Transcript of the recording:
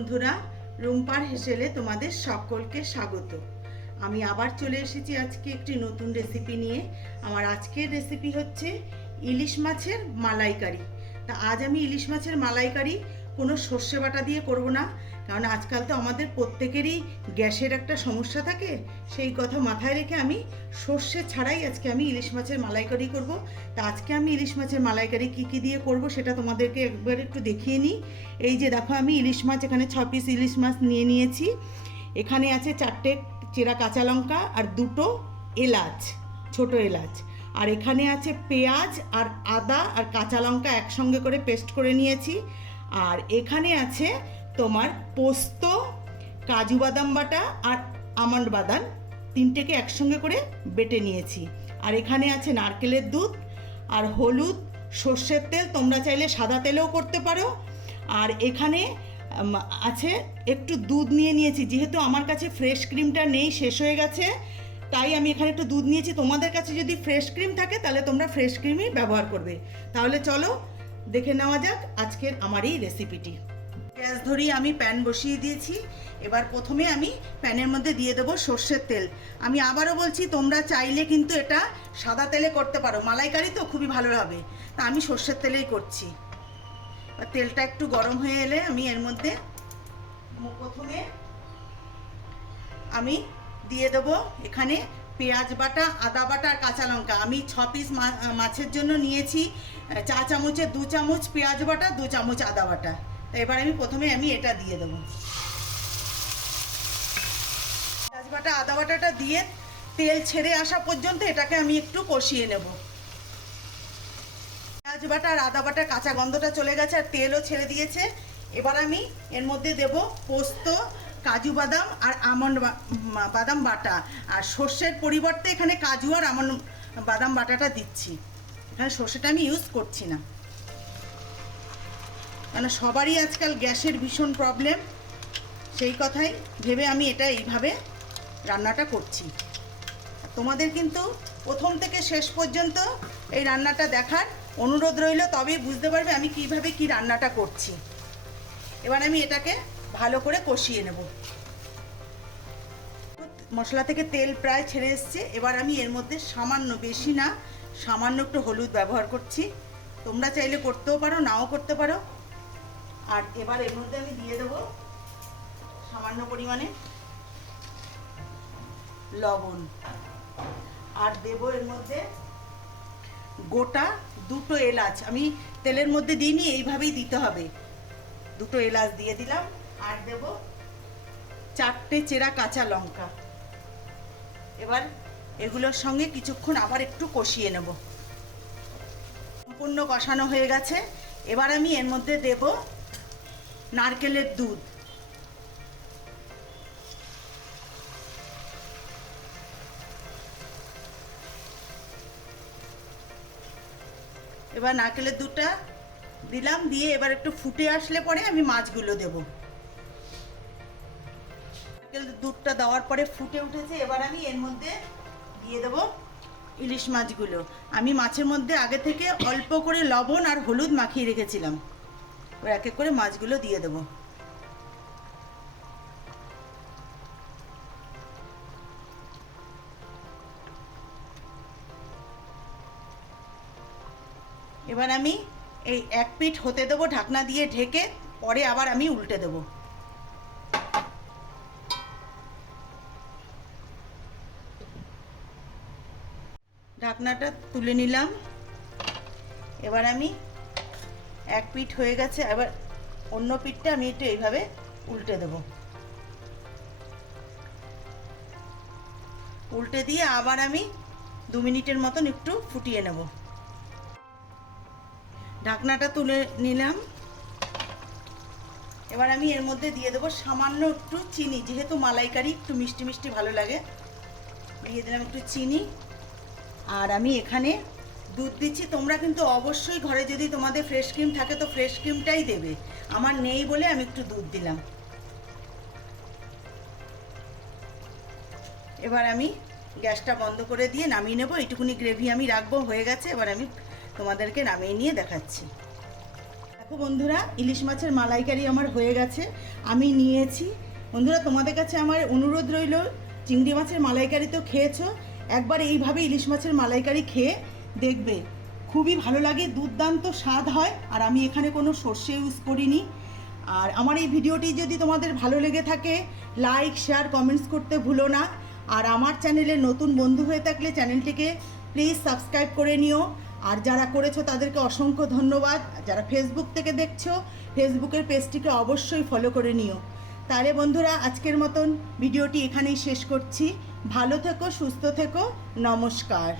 বন্ধুরা, রুম্পার হেসেলে তোমাদের সকলকে স্বাগত। আমি আবার চলে এসেছি আজকে একটি নতুন রেসিপি নিয়ে। আমার আজকের রেসিপি হচ্ছে ইলিশ মাছের মালাইকারি। তা আজ আমি ইলিশ মাছের মালাইকারি কোনো সর্ষে বাটা দিয়ে করব না, কারণ আজকাল তো আমাদের প্রত্যেকেরই গ্যাসের একটা সমস্যা থাকে। সেই কথা মাথায় রেখে আমি সর্ষে ছাড়াই আজকে আমি ইলিশ মাছের মালাইকারি করব। তা আজকে আমি ইলিশ মাছের মালাইকারি কী দিয়ে করব সেটা তোমাদেরকে একবার একটু দেখিয়ে নিই। এই যে দেখো, আমি ইলিশ মাছ এখানে 6 পিস ইলিশ মাছ নিয়েছি। এখানে আছে 4টে চেরা কাঁচা লঙ্কা আর 2টো এলাচ, ছোট এলাচ। আর এখানে আছে পেঁয়াজ আর আদা আর কাঁচা লঙ্কা একসঙ্গে করে পেস্ট করে নিয়েছি। আর এখানে আছে তোমার পোস্ত, কাজু বাদাম বাটা আর আমন্ড বাদাম, 3টেকে একসঙ্গে করে বেটে নিয়েছি। আর এখানে আছে নারকেলের দুধ আর হলুদ, সর্ষের তেল, তোমরা চাইলে সাদা তেলেও করতে পারো। আর এখানে আছে একটু দুধ নিয়েছি, যেহেতু আমার কাছে ফ্রেশ ক্রিমটা নেই, শেষ হয়ে গেছে, তাই আমি এখানে একটু দুধ নিয়েছি। তোমাদের কাছে যদি ফ্রেশ ক্রিম থাকে তাহলে তোমরা ফ্রেশ ক্রিমই ব্যবহার করবে। তাহলে চলো দেখে নেওয়া যাক আজকের আমার এই রেসিপিটি। গ্যাস ধরিয়ে আমি প্যান বসিয়ে দিয়েছি। এবার প্রথমে আমি প্যানের মধ্যে দিয়ে দেবো সর্ষের তেল। আমি আবারও বলছি, তোমরা চাইলে কিন্তু এটা সাদা তেলে করতে পারো, মালাইকারি তো খুবই ভালো হবে। তা আমি সর্ষের তেলেই করছি। তেলটা একটু গরম হয়ে এলে আমি এর মধ্যে প্রথমে আমি দিয়ে দেবো এখানে পেঁয়াজ বাটা, আদা বাটা আর কাঁচা লঙ্কা। আমি 6 পিস মাছের জন্য নিয়েছি। চা চামচে 2 চামচ পেঁয়াজ বাটা, 2 চামচ আদা বাটা। তো এবার আমি প্রথমে এটা দিয়ে দেবো। পেঁয়াজ বাটা আদা বাটাটা দিয়ে তেল ছেড়ে আসা পর্যন্ত এটাকে আমি একটু কষিয়ে নেব। পেঁয়াজ বাটা আর আদা বাটার কাঁচা গন্ধটা চলে গেছে আর তেলও ছেড়ে দিয়েছে। এবার আমি এর মধ্যে দেব পোস্ত, কাজু বাদাম আর আমন্ড বাদাম বাটা। আর সর্ষের পরিবর্তে এখানে কাজু আর আমন্ড বাদাম বাটাটা দিচ্ছি। এখানে সর্ষেটা আমি ইউজ করছি না, কেন সবারই আজকাল গ্যাসের ভীষণ প্রবলেম। সেই কথাই ভেবে আমি এটা এইভাবে রান্নাটা করছি। তোমাদের কিন্তু প্রথম থেকে শেষ পর্যন্ত এই রান্নাটা দেখার অনুরোধ রইল, তবেই বুঝতে পারবে আমি কিভাবে কি রান্নাটা করছি। এবার আমি এটাকে ভালো করে কষিয়ে নেব। মশলা থেকে তেল প্রায় ছেড়ে এসছে। এবার আমি এর মধ্যে সামান্য, বেশি না, সামান্য একটু হলুদ ব্যবহার করছি। তোমরা চাইলে করতেও পারো, নাও করতে পারো। আর এবার এর মধ্যে আমি দিয়ে দেবো সামান্য পরিমাণে লবণ। আর দেবো এর মধ্যে গোটা 2টো এলাচ। আমি তেলের মধ্যে দিইনি, এইভাবেই দিতে হবে। 2টো এলাচ দিয়ে দিলাম। আর দেব 4টে চেরা কাঁচা লঙ্কা। এবার এগুলোর সঙ্গে কিছুক্ষণ আবার একটু কষিয়ে নেব। সম্পূর্ণ কষানো হয়ে গেছে। এবার আমি এর মধ্যে দেব নারকেলের দুধ। এবার নারকেলের দুধটা দিলাম, দিয়ে এবার একটু ফুটে আসলে পরে আমি মাছগুলো দেব। নারকেলের দুধটা দেওয়ার পরে ফুটে উঠেছে। এবার আমি এর মধ্যে দিয়ে দেব ইলিশ মাছগুলো। আমি মাছের মধ্যে আগে থেকে অল্প করে লবণ আর হলুদ মাখিয়ে রেখেছিলাম। এবার এক এক করে মাছগুলো দিয়ে দেব। এবার আমি এই 1 পিঠ হতে দেবো ঢাকনা দিয়ে ঢেকে, পরে আবার আমি উল্টে দেব। ঢাকনাটা তুলে নিলাম। এবার আমি 1 পিঠ হয়ে গেছে, এবার অন্য পিঠটা আমি একটু এইভাবে উল্টে দেব। উল্টে দিয়ে আবার আমি 2 মিনিটের মতন একটু ফুটিয়ে নেব। ঢাকনাটা তুলে নিলাম। এবার আমি এর মধ্যে দিয়ে দেবো সামান্য একটু চিনি, যেহেতু মালাইকারি একটু মিষ্টি মিষ্টি ভালো লাগে। দিয়ে দিলাম একটু চিনি। আর আমি এখানে দুধ দিচ্ছি। তোমরা কিন্তু অবশ্যই ঘরে যদি তোমাদের ফ্রেশ ক্রিম থাকে তো ফ্রেশ ক্রিমটাই দেবে। আমার নেই বলে আমি একটু দুধ দিলাম। এবার আমি গ্যাসটা বন্ধ করে দিয়ে নামিয়ে নেব। এইটুকুনি গ্রেভি আমি রাখবো, হয়ে গেছে। এবার আমি তোমাদেরকে নামিয়ে নিয়ে দেখাচ্ছি। দেখো বন্ধুরা, ইলিশ মাছের মালাইকারি আমার হয়ে গেছে, আমি নিয়েছি। বন্ধুরা, তোমাদের কাছে আমার অনুরোধ রইল, চিংড়ি মাছের মালাইকারি তো খেয়েছো, একবার এইভাবে ইলিশ মাছের মালাইকারি খেয়ে দেখবে, খুবই ভালো লাগে, দুর্দান্ত স্বাদ হয়। আর আমি এখানে কোনো সর্ষে ইউজ করিনি। আর আমার এই ভিডিওটি যদি তোমাদের ভালো লেগে থাকে, লাইক, শেয়ার, কমেন্টস করতে ভুলো না। আর আমার চ্যানেলে নতুন বন্ধু হয়ে থাকলে চ্যানেলটিকে প্লিজ সাবস্ক্রাইব করে নিও। আর যারা করেছো তাদেরকে অসংখ্য ধন্যবাদ। যারা ফেসবুক থেকে দেখছো, ফেসবুকের পেজটিকে অবশ্যই ফলো করে নিও। তাহলে বন্ধুরা, আজকের মতন ভিডিওটি এখানেই শেষ করছি। ভালো থেকো, সুস্থ থেকো, নমস্কার।